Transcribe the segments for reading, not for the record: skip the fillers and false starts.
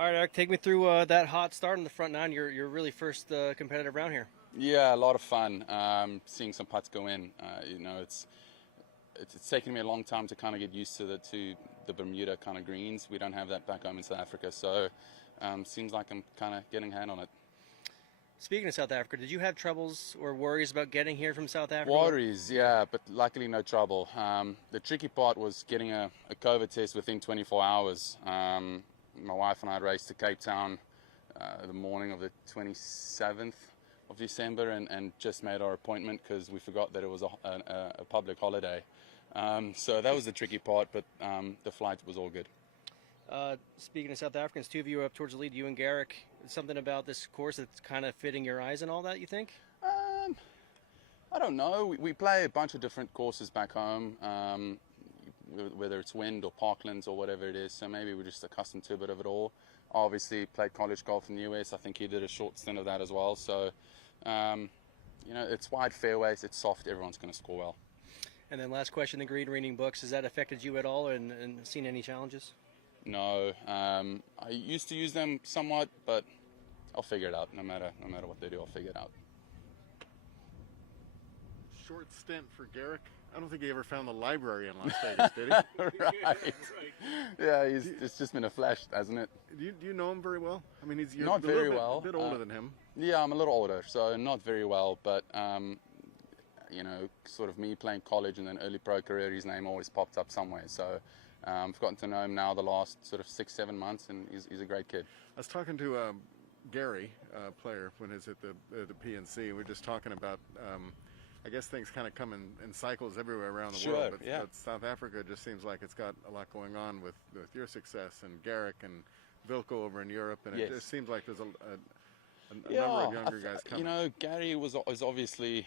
All right, Eric, take me through that hot start in the front nine. Your really first competitive round here. Yeah, a lot of fun. Seeing some putts go in. It's taken me a long time to kind of get used to the Bermuda kind of greens. We don't have that back home in South Africa, so seems like I'm kind of getting a hand on it. Speaking of South Africa, did you have troubles or worries about getting here from South Africa? Worries, yeah, but luckily no trouble. The tricky part was getting a COVID test within 24 hours. My wife and I raced to Cape Town the morning of the 27th of December and just made our appointment because we forgot that it was a public holiday. So that was the tricky part, but the flight was all good. Speaking of South Africans, two of you are up towards the lead, you and Garrick. Something about this course that's kind of fitting your eyes and all that, you think? I don't know. We play a bunch of different courses back home, whether it's wind or parklands or whatever it is. So maybe we're just accustomed to a bit of it all. Obviously, played college golf in the US. I think he did a short stint of that as well. So, it's wide fairways, it's soft, everyone's going to score well. And then last question, the green reading books, has that affected you at all and seen any challenges? No, I used to use them somewhat, but I'll figure it out. No matter what they do, I'll figure it out. Short stint for Garrick. I don't think he ever found the library in Las Vegas, did he? Right. Yeah, it's just been a flash, hasn't it? Do you know him very well? I mean, you're not very well. A bit older than him. Yeah, I'm a little older, so not very well. But sort of me playing college and then early pro career, his name always popped up somewhere. So I've gotten to know him now the last sort of 6-7 months, and he's a great kid. I was talking to Gary, player, when he's at the PNC. We're just talking about. I guess things kind of come in cycles everywhere around the world, but South Africa just seems like it's got a lot going on with your success and Garrick and Vilko over in Europe, and it just seems like there's a number of younger guys coming. Gary was obviously,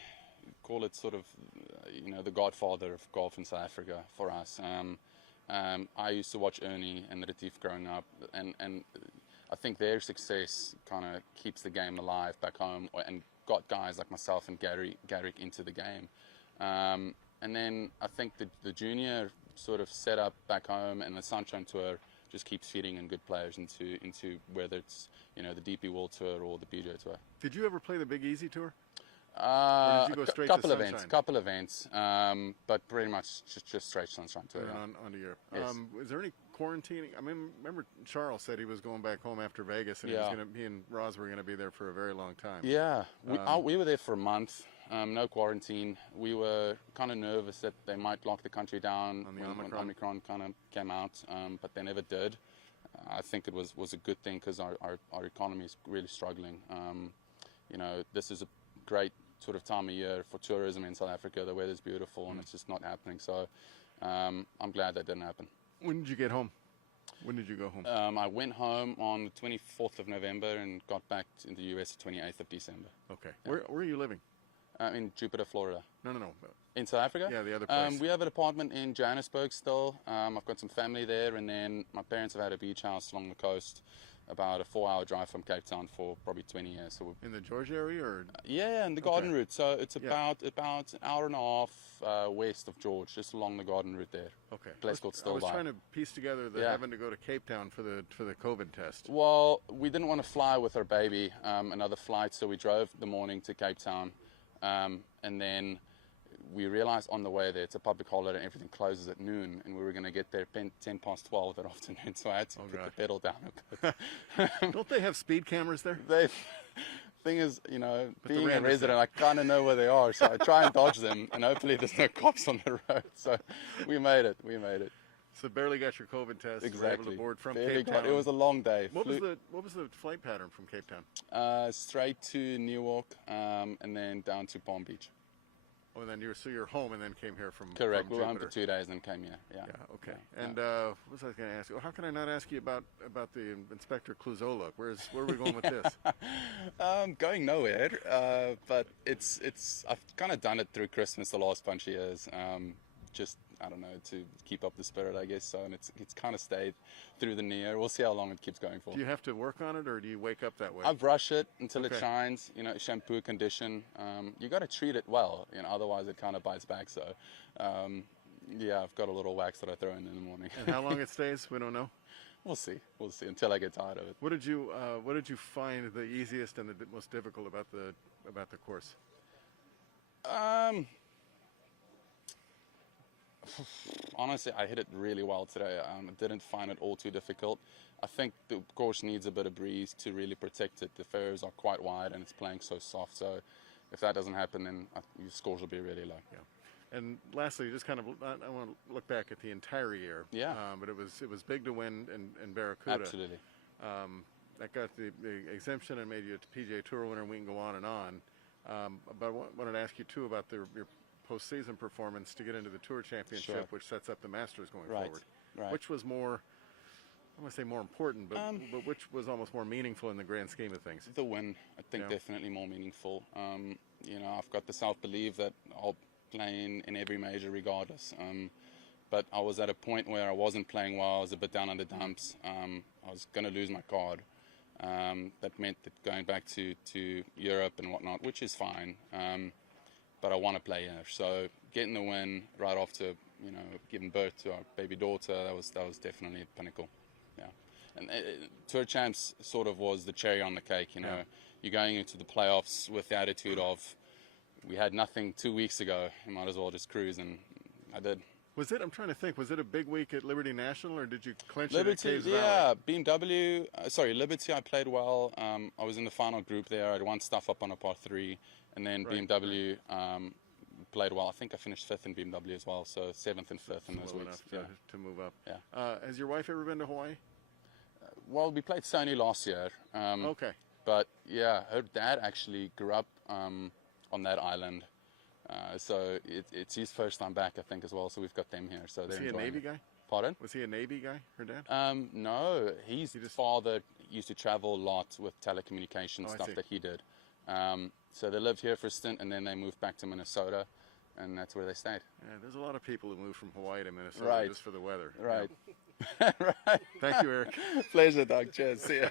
call it sort of, the godfather of golf in South Africa for us. I used to watch Ernie and Retief growing up, and I think their success kind of keeps the game alive back home and got guys like myself and Garrick into the game. And then I think the junior sort of setup back home and the Sunshine Tour just keeps feeding in good players into whether it's the DP World Tour or the PGA Tour. Did you ever play the Big Easy Tour? Or did you go straight to Sunshine? Couple events, but pretty much just straight Sunshine Tour. And on to Europe. Yes. Is there any quarantining? I mean, remember Charles said he was going back home after Vegas, and he and Roz were going to be there for a very long time. Yeah, we were there for a month. No quarantine. We were kind of nervous that they might lock the country down when Omicron kind of came out, but they never did. I think it was a good thing because our economy is really struggling. This is a great sort of time of year for tourism in South Africa. The weather's beautiful and it's just not happening. So I'm glad that didn't happen. When did you get home? When did you go home? I went home on the 24th of November and got back in the US the 28th of December. Okay. Yeah. Where are you living? In Jupiter, Florida. No. In South Africa? Yeah, the other place. We have an apartment in Johannesburg still. I've got some family there, and then my parents have had a beach house along the coast, about a 4-hour drive from Cape Town for probably 20 years. So in the George area, or? Yeah, in the Garden Route. So it's about an hour and a half west of George, just along the Garden Route there. Okay. Place called I was trying to piece together having to go to Cape Town for the COVID test. Well, we didn't want to fly with our baby, another flight, so we drove the morning to Cape Town, and then we realized on the way there it's a public holiday and everything closes at noon, and we were going to get there 10 past 12 that afternoon, so I had to put the pedal down a bit. Don't they have speed cameras there? Thing is, being a resident, I kind of know where they are, so I try and dodge them, and hopefully there's no cops on the road. So we made it. So barely got your COVID test. Exactly. You were able to board from Cape Town. It was a long day. What was the flight pattern from Cape Town? Straight to Newark, and then down to Palm Beach. Oh, and then you're home and then came here from Correct. From we were home Jupiter. for 2 days and then came here. Yeah. Okay. And what was I going to ask you? How can I not ask you about the Inspector Clouseau look? Where are we going with this? Going nowhere. But I've kind of done it through Christmas the last bunch of years. Just I don't know, to keep up the spirit, I guess so. And it's kind of stayed through the new year. We'll see how long it keeps going for. Do you have to work on it, or do you wake up that way? I brush it until it shines. Shampoo, condition. You got to treat it well. Otherwise it kind of bites back. So, yeah, I've got a little wax that I throw in the morning. And how long it stays, we don't know. We'll see. We'll see until I get tired of it. What did you find the easiest and the most difficult about the course? Honestly, I hit it really well today. I didn't find it all too difficult. I think the course needs a bit of breeze to really protect it. The fairways are quite wide and it's playing so soft. So if that doesn't happen, then your scores will be really low. Yeah. And lastly, just kind of, I want to look back at the entire year. Yeah. But it was big to win in Barracuda. Absolutely. That got the exemption and made you a PGA Tour winner, and we can go on and on. But I wanted to ask you, too, about your postseason performance to get into the Tour Championship, Sure. which sets up the Masters going Right. forward. Right. Which was more, I want to say more important, but which was almost more meaningful in the grand scheme of things? The win, I think, definitely more meaningful. I've got the self-belief that I'll play in every major regardless. But I was at a point where I wasn't playing well. I was a bit down on the dumps. I was going to lose my card. That meant that going back to Europe and whatnot, which is fine. But I want to play here. So getting the win right after, giving birth to our baby daughter, that was definitely a pinnacle. Yeah. And Tour Champs sort of was the cherry on the cake, You're going into the playoffs with the attitude of, we had nothing 2 weeks ago, you might as well just cruise, and I did. I'm trying to think, was it a big week at Liberty National, or did you clinch Liberty, it at Caves yeah, Valley? Liberty I played well. I was in the final group there. I had one stuff up on a par 3, and then Right, BMW played well. I think I finished 5th in BMW as well, so 7th and 5th in those Low weeks. enough to move up. Yeah. Has your wife ever been to Hawaii? Well, we played Sony last year. Okay. But yeah, her dad actually grew up on that island. So it's his first time back, I think, as well. So we've got them here. So Was he a Navy guy? Pardon? Was he a Navy guy, her dad? No, his father used to travel a lot with telecommunications stuff that he did. So they lived here for a stint, and then they moved back to Minnesota, and that's where they stayed. Yeah, there's a lot of people who move from Hawaii to Minnesota just for the weather. Right. Yeah. Right. Thank you, Erik. Pleasure, Doug. Cheers. See ya.